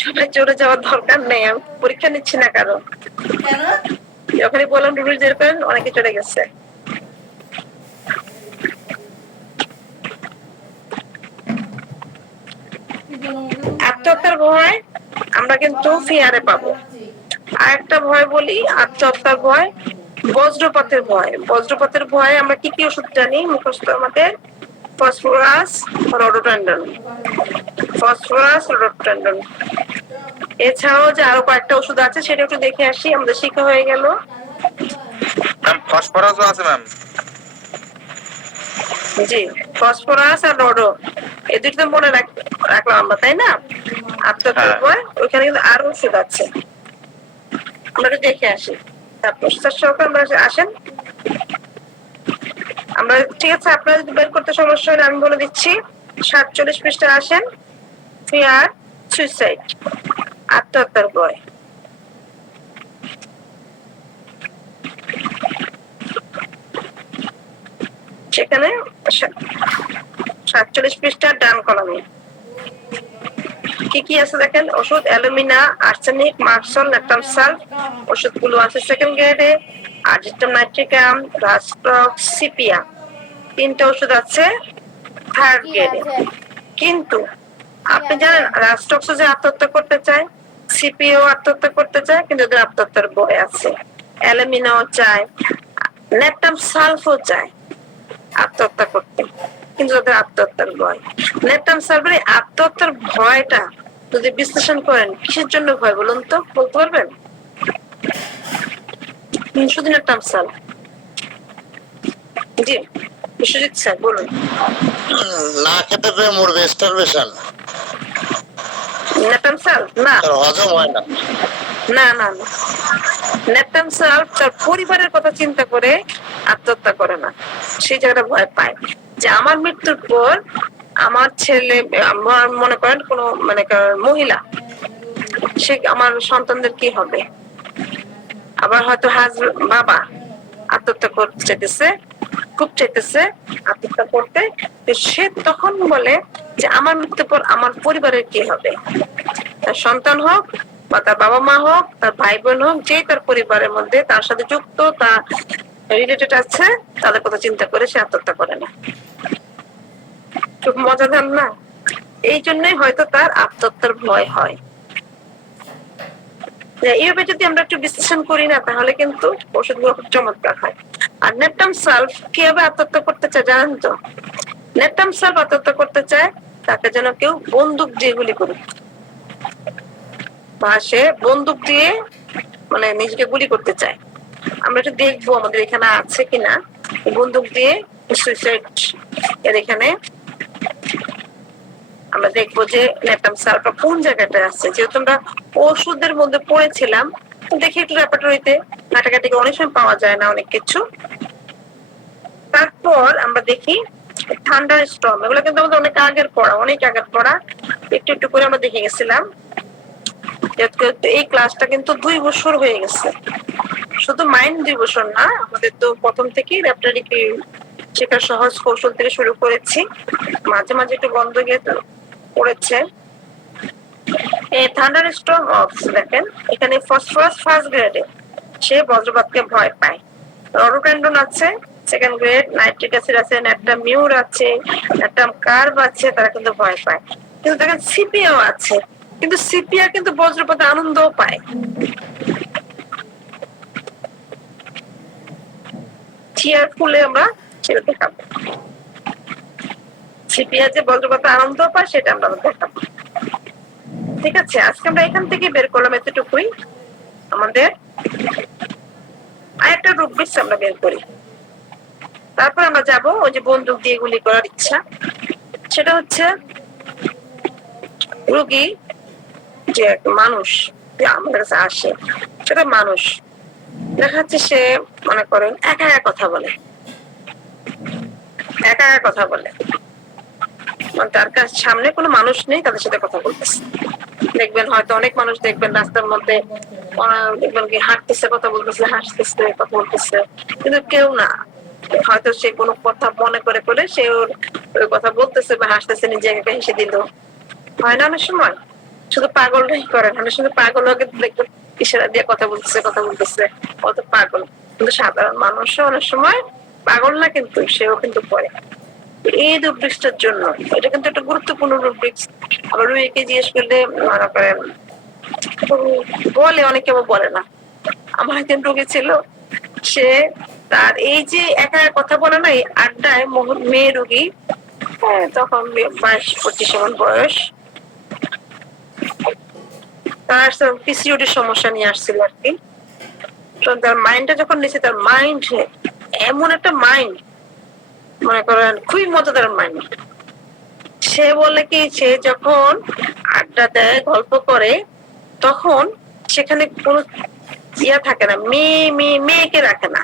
সবাই চলে যাওয়ার দরকার নেই, আমি পরীক্ষা নিচ্ছি না কারো। যখনই বললাম রুব্রিক্স বের করেন, অনেকে চলে গেছে। আত্মহত্যার ভয় আমরা কিন্তু ফিয়ারে পাবো। আরেকটা ভয় বলি, আত্মহত্যার ভয়, বজ্রপাতের ভয়। বজ্রপাতের ভয়ে আমরা কি কি ওষুধ জানি মুখস্থ আমাদের? Phosphorus, rhododendron, phosphorus, rhododendron. এছাড়াও যে আরো কয়েকটা ওষুধ আছে সেটা একটু দেখে আসি, আমাদের শিখা হয়ে গেল। ফসফরাসও আছে ম্যাম। জি, ফসফরাস আর রোডো, এই দুটো তো মনে রাখলাম আমরা, তাই না? আত্মহত্যার হ্যাঁ। ভয়, ওইখানে কিন্তু আরো ওষুধ আছে, আমরা একটু দেখে আসি। তারপর সহকারে আমরা আসেন, আমরা ঠিক আছে, আপনারা যদি বের করতে সমস্যা হলে আমি বলে দিচ্ছি। 47 পৃষ্ঠা আসেন, ফিয়ার সুইসাইড, আত্মহত্যার ভয়। সেখানে 47 পৃষ্ঠার ডান কলামে কি কি আছে দেখেন। ওষুধ অ্যালুমিনা, আর্সেনিক, মার্কসল, ন্যাপটামসাল, ওষুধগুলো আছে সেকেন্ড গ্রেডে। আজিটাম নাইট্রিকাম, রাস্টক্স, সিপিয়া, তিনটা ওষুধ আছে থার্ড গ্রেডে। কিন্তু আপনি জানেন রাস্টক্স যে আত্মহত্যা করতে চায়, সিপিও আত্মহত্যা করতে চায়, কিন্তু ওদের আত্মহত্যার ভয় আছে। অ্যালুমিনাও চায়, ন্যাপটামসালফও চায় আত্মহত্যা করতে, কিন্তু ওদের আত্মহত্যার ভয়। ন্যাপটামসালফের আত্মহত্যার ভয়টা যদি বিশ্লেষণ করেন, কিসের জন্য ভয় বলুন তো, বলতে পারবেন? শুধু ন্যাপটামসাল। জি বিশ্বজিৎ স্যার বলুন। না খেতে পেয়ে মরবে, স্টারভেশন। ন্যাপটামসাল না, হজম হয় না। না না না, ন্যাপটামসাল তার পরিবারের কথা চিন্তা করে আত্মহত্যা করে না, সেই জায়গাটা ভয় পায় যে আমার মৃত্যুর পর আমার ছেলে, আমার মনে করেন কোন মানে মহিলা, সে আমার সন্তানদের কি হবে। আবার হয়তো বাবা আত্মহত্যা করতে চাইতেছে, খুব চাইতেছে আত্মহত্যা করতে, সে তখন বলে যে আমার মৃত্যুর পর আমার পরিবারের কি হবে, তার সন্তান হোক বা তার বাবা মা হোক, তার ভাই বোন হোক, যে তার পরিবারের মধ্যে তার সাথে যুক্ত, তার রিলেটেড আছে, তাদের কথা চিন্তা করে সে আত্মহত্যা করে না। খুব মজাদার না? এই জন্যই হয়তো তার আত্মহত্যার ভয় হয়। এইভাবে যদি আমরা একটু বিশ্লেষণ করি না, তাহলে কিন্তু ওষুধগুলো খুব চমৎকার হয়। আর ন্যাপটামসালফ কিভাবে আত্মহত্যা করতে চায় জানেন তো? ন্যাপটামসালফ আত্মহত্যা করতে চায় তাকে যেন কেউ বন্দুক দিয়ে গুলি করুক, বা সে বন্দুক দিয়ে মানে নিজেকে গুলি করতে চায়। আমরা একটু দেখবো আমাদের এখানে আছে কিনা বন্দুক দিয়ে সুইসাইড এর। এখানে আমরা দেখবো যে ন্যাপটামসালফ কোন জায়গাটা আছে, যেহেতু আমরা ওষুধের মধ্যে পড়েছিলাম, দেখি একটু রেপার্টরিতে ঘাটাঘাটি অনেক সময় পাওয়া যায় না অনেক কিছু। তারপর আমরা দেখি থান্ডার স্টর্ম, এগুলো কিন্তু আমাদের অনেক আগের পড়া, অনেক আগের পড়া, একটু একটু করে আমরা দেখে গেছিলাম। এই ক্লাসটা কিন্তু 2 বছর হয়ে গেছে। শুধু মাইন্ড 2 বছর না, আমাদের তো প্রথম থেকেই রেপার্টরি শেখার সহজ কৌশল থেকে শুরু করেছি, মাঝে মাঝে একটু বন্ধ গিয়ে পড়েছে। এই থান্ডার স্টর্ম অফ দেখেন, এখানে ফসফরাস ফার্স্ট গ্রেডে, সে বজ্রপাতকে ভয় পায়। রডোডেন্ড্রন আছে সেকেন্ড গ্রেড, নাইট্রিক অ্যাসিড আছে, ন্যাপটামিউর আছে, ন্যাপটামকার্ব আছে, তারা কিন্তু ভয় পায়। কিন্তু দেখেন সিপিও আছে, কিন্তু সিপিয়া কিন্তু বজ্রপাতে আনন্দও পায়। চিয়ারফুলে আমরা সেটা দেখাবো, সিপিয়া যে বজ্রপাতে আনন্দ পায় সেটা আমরা দেখাবো। ঠিক আছে, আজকে আমরা এখান থেকে বের করলাম এতটুকুই। আমাদের আরেকটা রুব্রিক্স আমরা বের করি, তারপর আমরা যাব ওই যে বন্দুক দিয়ে গুলি করার ইচ্ছা। সেটা হচ্ছে রোগী যে মানুষ আমাদের কাছে আসে, সেটা মানুষ দেখা যাচ্ছে সে মনে করেন একা একা কথা বলে, একা একা কথা বলে, মানে তার কাছে সামনে কোনো মানুষ নেই, তাদের সাথে কথা বলতেছে। দেখবেন হয়তো অনেক মানুষ দেখবেন রাস্তার মধ্যে, দেখবেন কি হাঁটতেছে, কথা বলতেছে, হাসতেছে, কথা বলতেছে, কিন্তু কেউ না, হয়তো সে কোনো কথা মনে করে করে সে ওর কথা বলতেছে বা হাসতেছে, নিজেকে হেসে দিল। হয় না অনেক সময়? শুধু পাগলটাই করে, মানে শুধু পাগল দেখবেন ইশারা দিয়ে কথা বলতেছে, কথা বলতেছে, অত পাগল। কিন্তু সাধারণ মানুষও অনেক সময় পাগল না, কিন্তু সেও কিন্তু করে। এই রুব্রিক্সটার জন্য এটা কিন্তু একটা গুরুত্বপূর্ণ রুব্রিক্স। আবার রুইকে জিজ্ঞেস করলে মনে করেন বলে, অনেকে আবার বলে না। আমার একজন রোগী ছিল, সে তার এই যে একা কথা বলে না, এই আড্ডায় মেয়ে রোগী, তখন 22-25 এমন বয়স, তার পিসিওডির সমস্যা নিয়ে আসছিল আর কি। তো তার মাইন্ডটা যখন নিয়েছে, তার মাইন্ড এমন একটা মাইন্ড, মনে করেন খুবই মজাদার মাইন্ড। সে বলে কি, সে যখন আড্ডা দেয় গল্প করে তখন সেখানে কোনো ইয়া থাকে না, মেয়েকে রাখে না,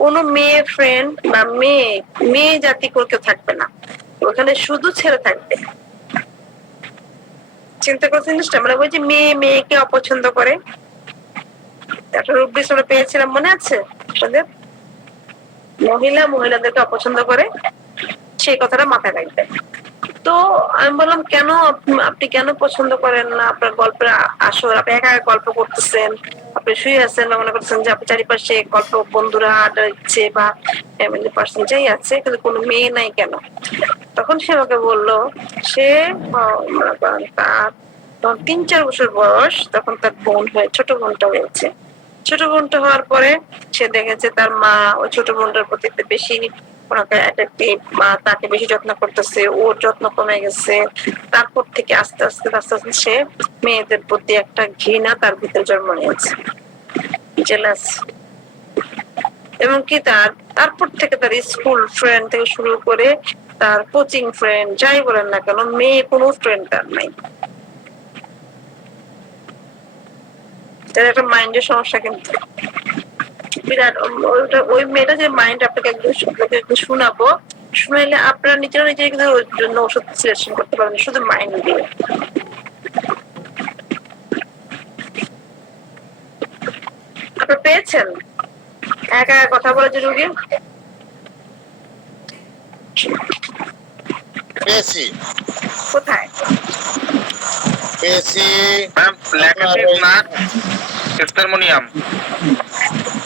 কোনো মেয়ে ফ্রেন্ড বা মেয়ে জাতি কেউ থাকবে না, ওখানে শুধু ছেলে থাকবে। চিন্তা করছেন জিনিসটা, মানে ওই যে মেয়েকে অপছন্দ করে একটা রূপবিশ আমরা পেয়েছিলাম, মনে আছে আপনাদের? মহিলাদেরকে অপছন্দ করে, সেই কথাটা মাথায় রাখবে। তো আমি বললাম কেন আপনি কেন পছন্দ করেন না? আপনার গল্পের আসর, আপনি একা একা গল্প করতেছেন, আপনি শুয়ে আছেন বা মনে করছেন যে আপনি চারিপাশে গল্প বন্ধুরা আড্ডা দিচ্ছে বা ফ্যামিলি পার্সন যাই আছে, কিন্তু কোনো মেয়ে নাই কেন? তখন সে আমাকে বললো, সে মনে করেন তার তখন 3-4 বছর বয়স, তখন তার ছোট বোনটা হয়েছে। ছোট বোনটা হওয়ার পরে সে দেখেছে তার মা ওই ছোট বোনটার প্রতি বেশি ওনাকে অ্যাট্রাক্টিভ, মা তাকে বেশি যত্ন করতেছে, ওর যত্ন কমে গেছে। তারপর থেকে আস্তে আস্তে সে মেয়েদের প্রতি একটা ঘৃণা তার ভিতরে জন্ম নিয়েছে, জেলাস। এবং কি তারপর থেকে তার স্কুল ফ্রেন্ড থেকে শুরু করে তার কোচিং ফ্রেন্ড যাই বলেন না কেন, মেয়ে কোনো ফ্রেন্ড তার নাই। তার একটা মাইন্ডের সমস্যা, কিন্তু বিরাট। ওই মেয়েটা যে মাইন্ড, আপনাকে একদম শোনাবো, শুনাইলে আপনারা নিজেরা কিন্তু ওর জন্য ওষুধ সিলেকশন করতে পারবেন শুধু মাইন্ড দিয়ে। আপনি পেয়েছেন একা একা কথা বলার যে রুগী? পেয়েছি। কোথায় পেয়েছি? ম্যাম ল্যাকেটিস নাট টেস্টারমোনিয়াম।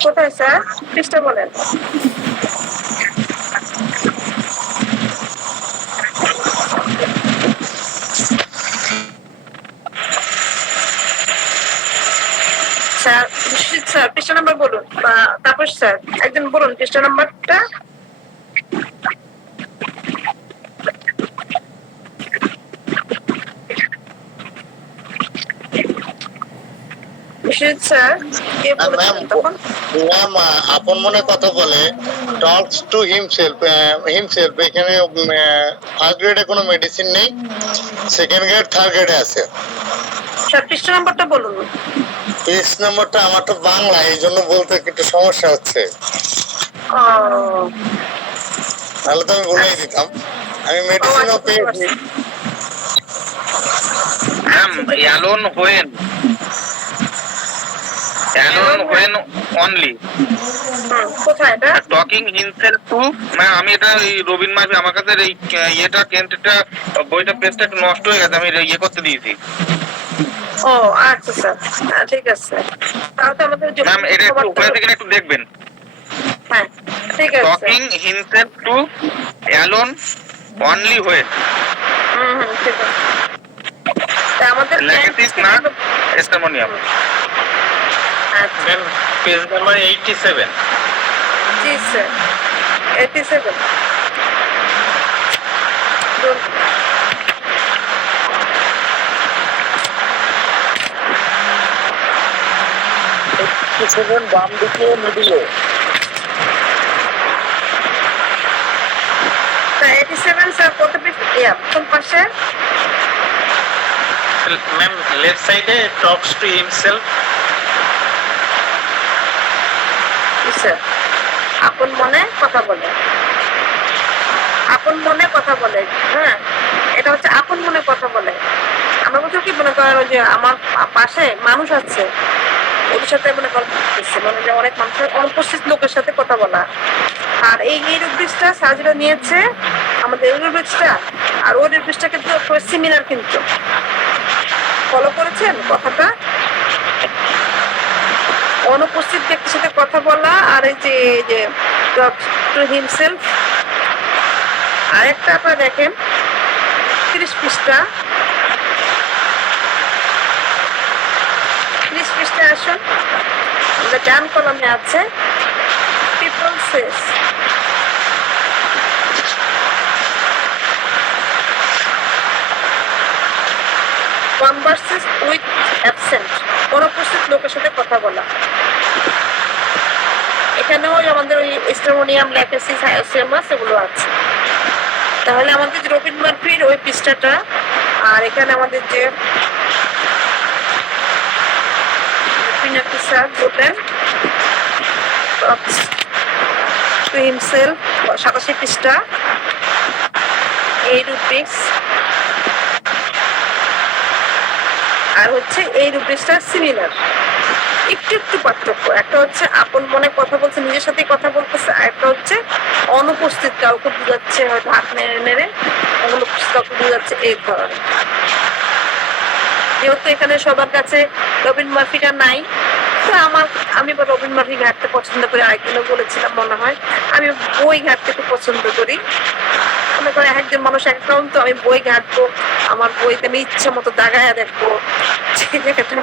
কোথায় স্যার? পৃষ্ঠা বলেন। স্যার স্যার পৃষ্ঠা নাম্বার বলুন, বা তাপস স্যার একজন বলুন পৃষ্ঠা নাম্বারটা। স্যার কে বলেছিলেন তখন? ম্যাম আপন মনে কথা বলে, টক্স টু হিমসেলফ। এখানে ফার্স্ট গ্রেডে কোনো মেডিসিন নেই, সেকেন্ড গ্রেড থার্ড গ্রেডে আছে। স্যার পৃষ্ঠা নাম্বারটা বলুন। পেজ নাম্বারটা আমার তো বাংলা, এই জন্য বলতে একটু সমস্যা হচ্ছে, ও তাহলে তো আমি বলেই দিতাম। আমি মেডিসিনও পেয়েছি। Ma'am alone when only. কোথায় এটা? Talking himself two. ম্যাম আমি এটা রবিন মাসে আমার কাছে এই ইয়েটা কেন্টটা বইটা পেজটা একটু নষ্ট হয়ে গেছে, আমি ইয়ে করতে দিয়েছি। ও আচ্ছা স্যার, ঠিক আছে। তাহলে আমাদের ম্যাম এটা একটু ওখানে থেকে একটু দেখবেন। হ্যাঁ ঠিক আছে। Talking himself to alone only when. ঠিক আছে। আমাদের ল্যাকেটিস নাট টেস্টারমোনিয়াম। Ma'am page number 87। জি স্যার 87। বাম দিকে মিডিলে। 87 স্যার কত পৃষ্ঠা? কোন পাশে? ম্যাম লেফট সাইডে টক্স টু হিমসেলফ। স্যার আপন মনে কথা বলে, আপন মনে কথা বলে। হ্যাঁ, এটা হচ্ছে আপন মনে কথা বলে। আমরা বলছি কি, মনে করেন যে আমার পাশে মানুষ আছে, ওদের সাথে মানে গল্প করতেছে, মানে যে অনেক মানুষের অনুপস্থিত লোকের সাথে কথা বলা। আর এই রুব্রিক্সটা সার্জারি নিয়েছে আমাদের, এই রুব্রিক্সটা আর ওই রুব্রিক্সটা কিন্তু সিমিলার, কিন্তু ফলো করেছেন কথাটা? অনুপস্থিত ব্যক্তির সাথে কথা বলা, আর এই যে টু হিমসেলফ। আরেকটা আপনারা দেখেন 30 পৃষ্ঠা, 30 পৃষ্ঠায় আসুন, ডান কলমে আছে পিপল সেস। কনভার্সেস উইথ অ্যাবসেন্ট, অনুপস্থিত লোকের সাথে কথা বলা। এখানেও আমাদের ওই স্ট্রোমোনিয়াম, ল্যাকেসিস, হায়োসিয়ামাস এগুলো আছে। তাহলে আমাদের যে রবিন মার্ফির ওই পৃষ্ঠাটা, আর এখানে আমাদের যে পিনাকিসা গ্লুটেন টু হিমসেলফ 87 পৃষ্ঠা, এই রুব্রিক্স, আর হচ্ছে এই রুব্রিক্সটা সিমিলার, একটু একটু পার্থক্য। একটা হচ্ছে আপন মনে কথা বলছে, নিজের সাথে কথা বলতেছে, আর একটা হচ্ছে অনুপস্থিত কাউকে বুঝাচ্ছে, হয়তো হাত নেড়ে নেড়ে অনুপস্থিত কাউকে বুঝাচ্ছে, এই ধরনের। যেহেতু এখানে সবার কাছে রবিন মার্ফিটা নাই, তো আমি রবিন মার্ফি ঘাটতে পছন্দ করি। আরেকদিনও বলেছিলাম মনে হয়, আমি বই ঘাটতে খুব পছন্দ করি। মনে করে একজন মানুষ একদম, তো আমি বই ঘাটবো, আমার বইতে আমি ইচ্ছা মতো দাগায় দেখবো,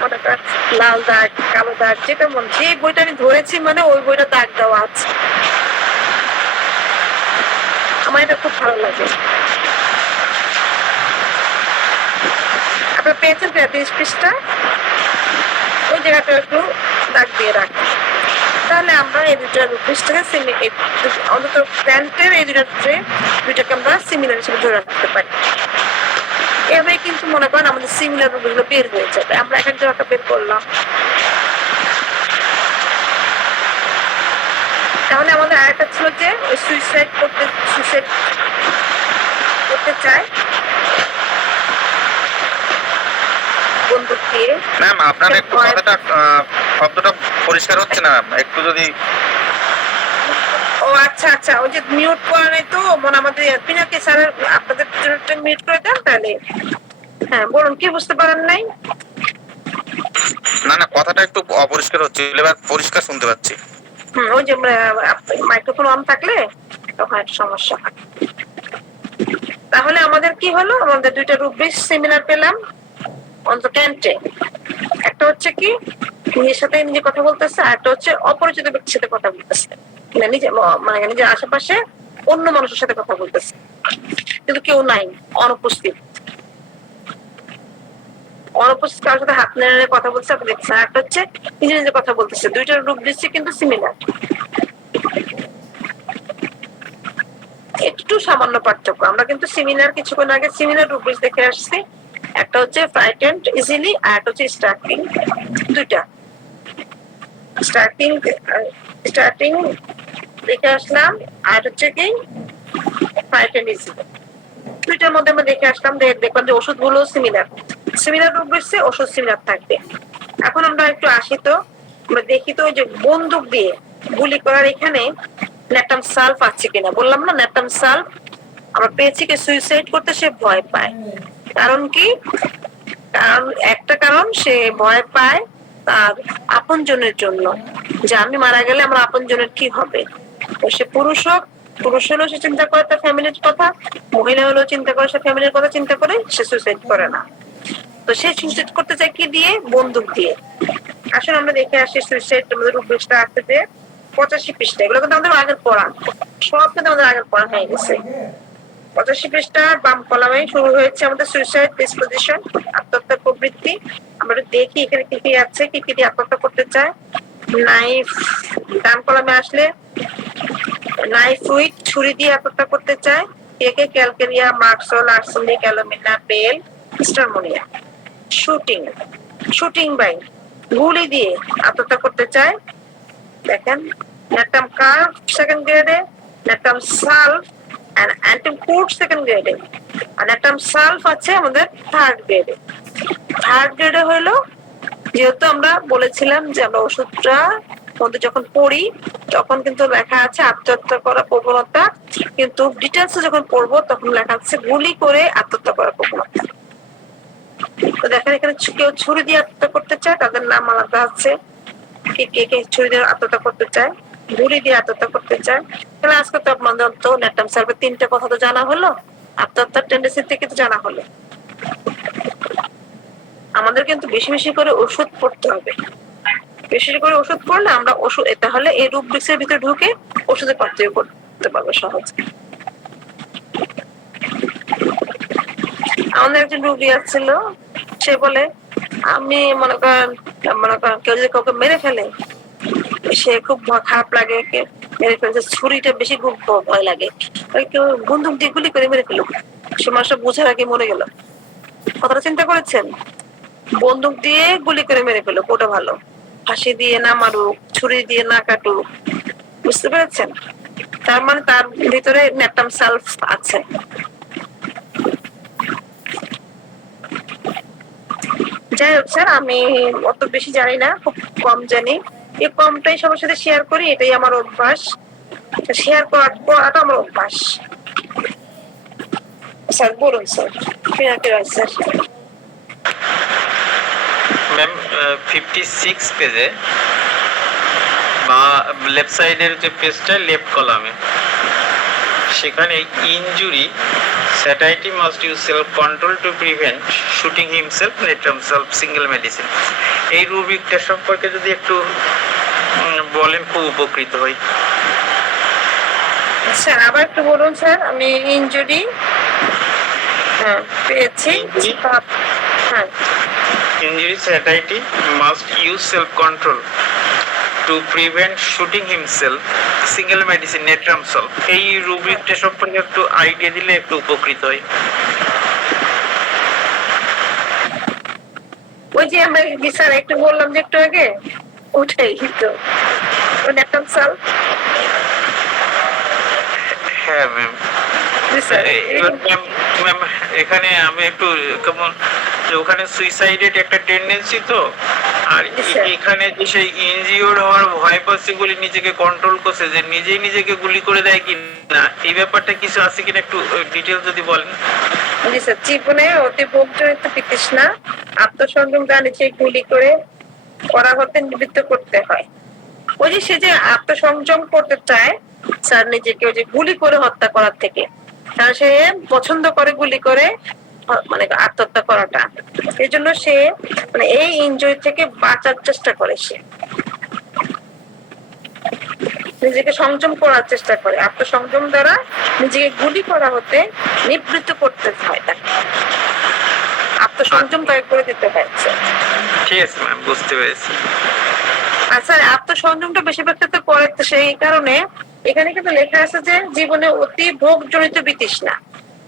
মনে করেন লাল দাগ, কালো দাগ, যেটা মনে, যে বইটা আমি ধরেছি মানে ওই বইটা দাগ দেওয়া আছে। আমার এটা খুব ভালো লাগে। আপনারা পেয়েছেন 33 পৃষ্ঠা, ওই জায়গাটা একটু দাগ দিয়ে রাখেন। তাহলে আমরা এই দুটা রুব্রিক্সটাকে অন্তত প্যান্টের এই দুইটাকে আমরা সিমিলার হিসেবে ধরে রাখতে পারি। এভাবে কিন্তু মনে করেন আমাদের সিমিলার রুব্রিক্সগুলো বের হয়ে যাবে। আমরা এক এক জায়গাটা বের করলাম। তাহলে আমাদের আরেকটা ছিল যে সুইসাইড করতে চায় বন্দুক দিয়ে। ম্যাম আপনার একটু কথাটা শব্দটা পরিষ্কার হচ্ছে না, একটু যদি। ও আচ্ছা আচ্ছা, ওই যে মিউট করা নাই তো, মনে আমাদের পিনাকি স্যারের আপনাদের মিউট করে দেন তাহলে। হ্যাঁ বলুন, কি বুঝতে পারেন নাই? না না, কথাটা একটু অপরিষ্কার হচ্ছে, এবার পরিষ্কার শুনতে পাচ্ছি। ওই যে মাইক্রোফোন অন থাকলে তখন একটা সমস্যা হয়। তাহলে আমাদের কি হলো, আমাদের দুইটা রুব্রিক্স সিমিলার পেলাম অন্তত ক্যান্টে। একটা হচ্ছে কি নিজের সাথে নিজে কথা বলতেছে, আর একটা হচ্ছে অপরিচিত ব্যক্তির সাথে কথা বলতেছে, মানে নিজের আশেপাশে অন্য মানুষের সাথে কথা বলতেছে কিন্তু কেউ নাই, অনুপস্থিত কারোর সাথে হাত নেড়ে কথা বলছে আপনি দেখছেন। একটা হচ্ছে নিজে নিজে কথা বলতেছে। দুইটার রুব্রিক্স কিন্তু সিমিলার, একটু সামান্য পার্থক্য। আমরা কিন্তু সিমিলার কিছুক্ষণ আগে সিমিলার রুব্রিক্স দেখে আসছি। একটা হচ্ছে ফ্রাইটেন্ড ইজিলি, আর একটা হচ্ছে স্টার্টিং। দুইটা স্টার্টিং দেখে আসলাম, আর হচ্ছে কি ফ্রাইটেন্ড ইজিলি। দুইটার মধ্যে আমরা দেখে আসলাম, দেখলাম যে ওষুধগুলো সিমিলার রুব্রিক্সে ওষুধ সিমিলার থাকবে। এখন আমরা একটু আসি তো, আমরা দেখি তো যে বন্দুক দিয়ে গুলি করার এখানে ন্যাটাম সালফ আছে কিনা। বললাম না ন্যাটাম সালফ আমরা পেয়েছি কি সুইসাইড করতে সে ভয় পায়। কারণ কি? একটা কারণ সে ভয় পায় তার আপনজনের জন্য, যে আমি মারা গেলে আমার আপনজনের কি হবে। তো সে পুরুষ হলেও সে চিন্তা করে তার ফ্যামিলির কথা, মহিলা হলেও চিন্তা করে সে ফ্যামিলির কথা চিন্তা করে, সে সুইসাইড করে না। তো সে সুইসাইড করতে চায় কি দিয়ে? বন্দুক দিয়ে। আসলে আমরা দেখে আসি সুইসাইড আমাদের রুব্রিক্সটা আসতে 85 পৃষ্ঠা। এগুলো কিন্তু আমাদের আগের পড়া, সব কিন্তু আমাদের আগের পড়া হয়ে গেছে। 85 পৃষ্ঠা বাম কলামে শুরু হয়েছে আমাদের সুইসাইড ডিসপোজিশন, আত্মহত্যার প্রবৃত্তি। আমরা দেখি এখানে কি কি আছে, কি কি দিয়ে আত্মহত্যা করতে চায়। নাইফ, ডান কলামে আসলে নাইফ উইথ, ছুরি দিয়ে আত্মহত্যা করতে চায়। কে calcarea, merc sol, arsenic, alumina, bell, stramonium. Shooting by, গুলি দিয়ে আত্মহত্যা করতে চায়। দেখেন ন্যাটাম কার্ভ সেকেন্ড গ্রেডে, natrum sulph and atom crude second grade, and atom sulf আছে আমাদের থার্ড গ্রেডে হলো। যেহেতু আমরা বলেছিলাম যে আমরা ওষুধটা মধ্যে যখন পড়ি তখন কিন্তু লেখা আছে আত্মহত্যা করার প্রবণতা, কিন্তু ডিটেলসে যখন পড়বো তখন লেখা আছে গুলি করে আত্মহত্যা করার প্রবণতা। তো দেখেন এখানে কেউ ছুরি দিয়ে আত্মহত্যা করতে চায়, তাদের নাম আলাদা আছে। কে ছুরি দিয়ে আত্মহত্যা করতে চায়, গুলি দিয়ে আত্মহত্যা করতে চায়। তাহলে আজকে তো আপনাদের তো ন্যাটাম সালফের 3টে কথা তো জানা হলো, আত্মহত্যার টেন্ডেন্সি থেকে তো জানা হলো। আমাদের কিন্তু বেশি বেশি করে ওষুধ পড়তে হবে। বেশি করে ওষুধ পড়লে আমরা তাহলে এই রুব্রিক্সের ভিতরে ঢুকে ওষুধের পার্থক্য করতে পারবো সহজে। আমাদের একজন রোগী আসছিল, সে বলে আমি মনে করেন কেউ যদি কাউকে মেরে ফেলে সে খুব খারাপ লাগে, মেরে ফেলছে, ছুরিটা বেশি খুব ভয় লাগে, কেউ বন্দুক দিয়ে গুলি করে মেরে ফেলুক, সে মানুষটা বুঝার আগে মরে গেল। কথাটা চিন্তা করেছেন? বন্দুক দিয়ে গুলি করে মেরে ফেলুক, ওটা ভালো, ফাঁসি দিয়ে না মারুক, ছুরি দিয়ে না কাটুক। বুঝতে পেরেছেন? তার মানে তার ভিতরে নেপটাম সেলফ আছে। যাই হোক স্যার, আমি অত বেশি জানি না, খুব কম জানি, এই কমটাই সবার সাথে শেয়ার করি, এটাই আমার অভ্যাস, শেয়ার করাটা আমার অভ্যাস। স্যার বলুন স্যার, স্যার। ম্যাম 56 পেজে বা লেফট সাইডের যে পেজটা লেফট কলামে, সেখানে injury satiety must use self control to prevent shooting himself natrum self single medicine, এই রুবিকটা সম্পর্কে যদি একটু বলেন খুব উপকৃত হই। স্যার আবার একটু বলুন স্যার, আমি ইনজুরি পেয়েছি। হ্যাঁ, injury satiety must use self control to prevent shooting himself single medicine natrum sulph, এই রুব্রিকটা সম্পর্কে একটু আইডিয়া দিলে একটু উপকৃত হই। ওই যে আমরা স্যার একটু বললাম যে একটু আগে, ওটাই তো নেট্রামসল। হ্যাঁ ম্যাম। এবার ম্যাম এখানে আমি একটু কেমন, ওখানে সুইসাইডের একটা টেন্ডেন্সি তো, আর এখানে যে সেই ইনজিওর হওয়ার ভয় পাচ্ছে বলে নিজেকে কন্ট্রোল করছে, যে নিজেই নিজেকে গুলি করে দেয় কি না, এই ব্যাপারটা কিছু আছে কিনা একটু ডিটেইলস যদি বলেন। জি স্যার, জীবনে অতি ভোগজনিত বিতৃষ্ণা, আত্মসংযম যা নিজে গুলি করে করা হতে নিবৃত্ত করতে হয়। ওই যে সে যে আত্মসংযম করতে চায় স্যার নিজেকে, ওই যে গুলি করে হত্যা করার থেকে, কারণ সে পছন্দ করে গুলি করে মানে আত্মহত্যা করাটা, এই জন্য সে মানে এই ইনজুরি থেকে বাঁচার চেষ্টা করে, সে নিজেকে সংযম করার চেষ্টা করে, আত্মসংযম দ্বারা নিজেকে গুলি করা হতে নিবৃত্ত করতে হয়, তাকে আত্মসংযম তাকে করে দিতে হয়। ঠিক আছে ম্যাম, বুঝতে পেরেছি। আচ্ছা, আত্মসংযমটা বেশিরভাগ ক্ষেত্রে করে, সেই কারণে এখানে কিন্তু লেখা আছে যে জীবনে অতি ভোগ জনিত বিতৃষ্ণা,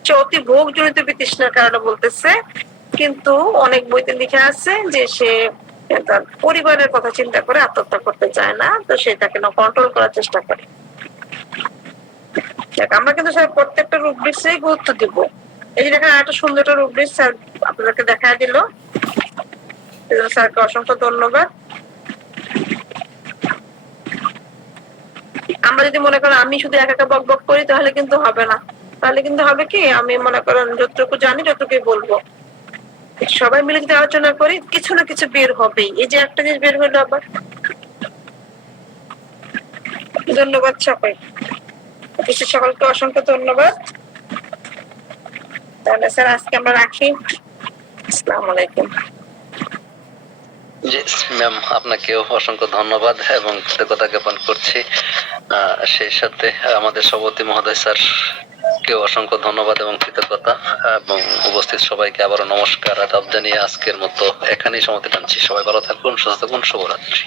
সে অতি ভোগ জনিত বিতৃষ্ণার কারণে বলতেছে, কিন্তু অনেক বইতে লেখা আছে যে সে তার পরিবারের কথা চিন্তা করে আত্মহত্যা করতে চায় না, তো সে তাকে কন্ট্রোল করার চেষ্টা করে। আমরা কিন্তু স্যার প্রত্যেকটা রুব্রিক্সেই গুরুত্ব দিব। এই যে দেখেন একটা সুন্দর একটা রুব্রিক্স স্যার আপনাদেরকে দেখা দিল, স্যারকে অসংখ্য ধন্যবাদ। আমরা যদি মনে করেন আমি শুধু একা একা বক বক করি, তাহলে কিন্তু হবে না, তাহলে কিন্তু হবে কি, আমি মনে করেন যতটুকু জানি যতটুকুই বলবো, সবাই মিলে যদি আলোচনা করি কিছু না কিছু বের হবেই। এই যে একটা জিনিস বের হইলো আবার। ধন্যবাদ সবাই, সকলকে অসংখ্য ধন্যবাদ। তাহলে স্যার আজকে আমরা রাখি, আসসালামু আলাইকুম। জি ম্যাম, আপনাকেও অসংখ্য ধন্যবাদ এবং কৃতজ্ঞতা জ্ঞাপন করছি। সেই সাথে আমাদের সভাপতি মহোদয় স্যার কেউ অসংখ্য ধন্যবাদ এবং কৃতজ্ঞতা, এবং উপস্থিত সবাইকে আবারও নমস্কার আদাব জানিয়ে আজকের মতো এখানেই সমাপ্তি টানছি। সবাই ভালো থাকুন, সুস্থ থাকুন, শুভরাত্রি।